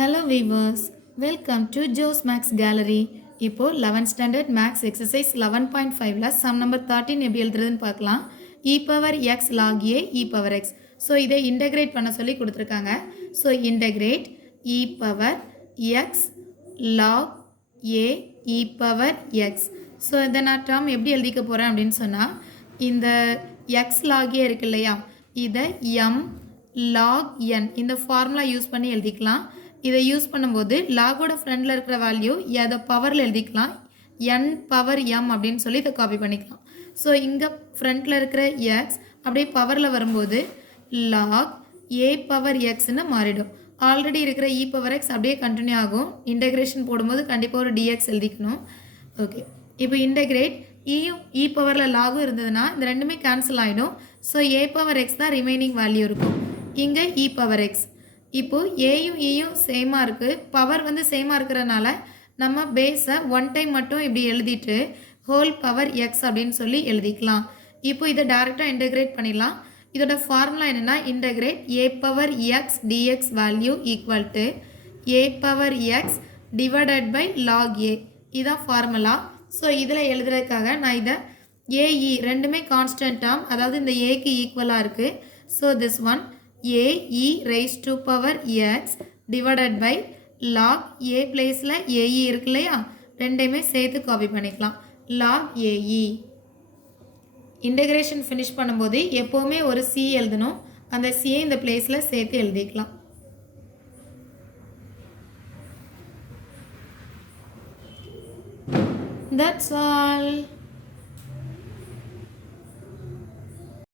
Hello viewers, welcome to Joe's Max Gallery. இப்போ 11th standard max exercise 11.5ல sum number 13 எப்படி எழுதுறதுன்னு பார்க்கலாம். e power x log a e power x. So இதை integrate பண்ண சொல்லி கொடுத்துருக்காங்க. So integrate e power x log a e power x. So இதை நான் term எப்படி எழுதிக்க போகிறேன் அப்படின்னு சொன்னால், இந்த x log a இருக்கு இல்லையா, இதை m log n இந்த ஃபார்முலா யூஸ் பண்ணி எழுதிக்கலாம். இதை யூஸ் பண்ணும்போது லாகோட ஃப்ரண்டில் இருக்கிற வேல்யூ அதை பவரில் எழுதிக்கலாம், n பவர் m அப்படின்னு சொல்லி இதை காப்பி பண்ணிக்கலாம். ஸோ இங்கே ஃப்ரண்ட்டில் இருக்கிற x அப்படியே பவரில் வரும்போது லாக் a பவர் எக்ஸ்ன்னு மாறிடும். ஆல்ரெடி இருக்கிற e பவர் x அப்படியே கண்டினியூ ஆகும். இன்டெகிரேஷன் போடும்போது கண்டிப்பாக ஒரு dx எழுதிக்கணும். ஓகே, இப்போ இன்டெகிரேட் ஈயும் e பவரில் லாகும் இருந்ததுன்னா இந்த ரெண்டுமே கேன்சல் ஆகிடும். ஸோ a பவர் x தான் ரிமைனிங் வேல்யூ இருக்கும். இங்கே e பவர் x. இப்போது ஏயும் ஈயும் சேமாக இருக்குது, பவர் வந்து சேமாக இருக்கிறனால நம்ம பேஸை ஒன் டைம் மட்டும் இப்படி எழுதிட்டு ஹோல் பவர் எக்ஸ் அப்படின்னு சொல்லி எழுதிக்கலாம். இப்போ இதை டேரெக்டாக இன்டெகிரேட் பண்ணிடலாம். இதோட ஃபார்முலா என்னென்னா, integrate A power X DX value equal to A power X divided by log A. இதான் ஃபார்முலா. ஸோ இதில் எழுதுறதுக்காக நான் இதை ஏஇ ரெண்டுமே கான்ஸ்டன்ட் டேர்ம், அதாவது இந்த ஏக்கு ஈக்குவலாக இருக்குது. So this one a e raised to power x divided by log a பிளேஸில் ae இருக்கு இல்லையா, ரெண்டையுமே சேர்த்து காப்பி பண்ணிக்கலாம். log ae. இன்டெகிரேஷன் ஃபினிஷ் பண்ணும்போது எப்போவுமே ஒரு c எழுதணும், அந்த c இந்த பிளேஸில் சேர்த்து எழுதிக்கலாம். That's all.